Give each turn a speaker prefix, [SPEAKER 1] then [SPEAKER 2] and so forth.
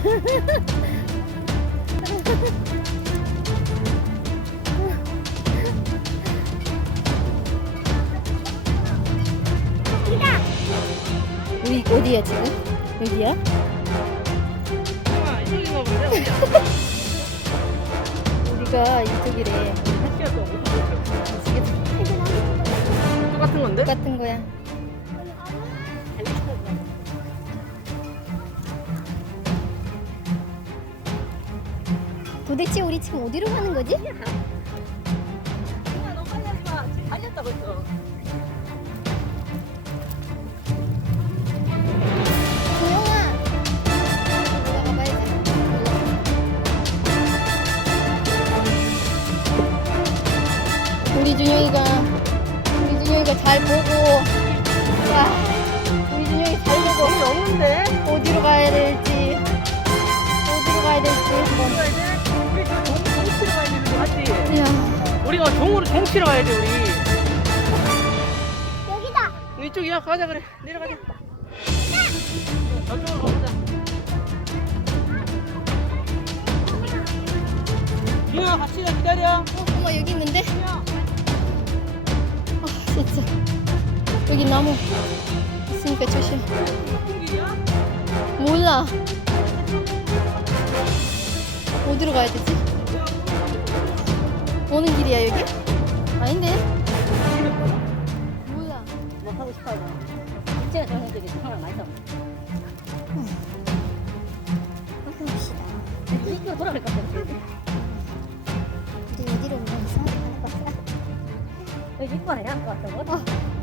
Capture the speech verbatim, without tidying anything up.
[SPEAKER 1] 우리 어디야 지금? 여기야?
[SPEAKER 2] 아, 이쪽인가 본데.
[SPEAKER 1] 우리가 이쪽이래.
[SPEAKER 2] 똑같은 건데?
[SPEAKER 1] 똑같은 거야. 도대체 우리 지금 어디로 가는 거지?
[SPEAKER 2] 너무 빨리 하지 마. 지금 달렸다 벌써.
[SPEAKER 1] 조용아. 올라가 봐야지. 우리 준영이가 우리 준영이가 잘 보고 와 우리 준영이 잘 보고
[SPEAKER 2] 돈이 없는데?
[SPEAKER 1] 어디로 가야 될지 어디로 가야 될지 한번.
[SPEAKER 2] 우리 저 종, 종 치러 가야 되는 거 맞지?
[SPEAKER 1] 이야.
[SPEAKER 2] 우리가 종으로 종 치러 가야 돼 우리.
[SPEAKER 1] 여기다.
[SPEAKER 2] 이쪽이야. 가자 그래. 내려가자. 저쪽으로 가보자. 준영아 같이 가 기다려.
[SPEAKER 1] 어, 엄마 여기 있는데?
[SPEAKER 2] 준영.
[SPEAKER 1] 아 진짜 여기 나무 있으니까 조심.
[SPEAKER 2] 무슨 길이야?
[SPEAKER 1] 몰라. 어디로 가야 되지? 오는 길이야 여기? 아닌데? 몰라.
[SPEAKER 3] 뭐 하고 싶어요? 제가 정상적인 상황을 많이 잡고.
[SPEAKER 1] 확인합시다.
[SPEAKER 3] 이쪽으로 돌아갈 것 같아요.
[SPEAKER 1] 우리 어디로 가면 이상하게 가는 것 같아.
[SPEAKER 3] 여기 이번에 한것 같다고?
[SPEAKER 1] 어,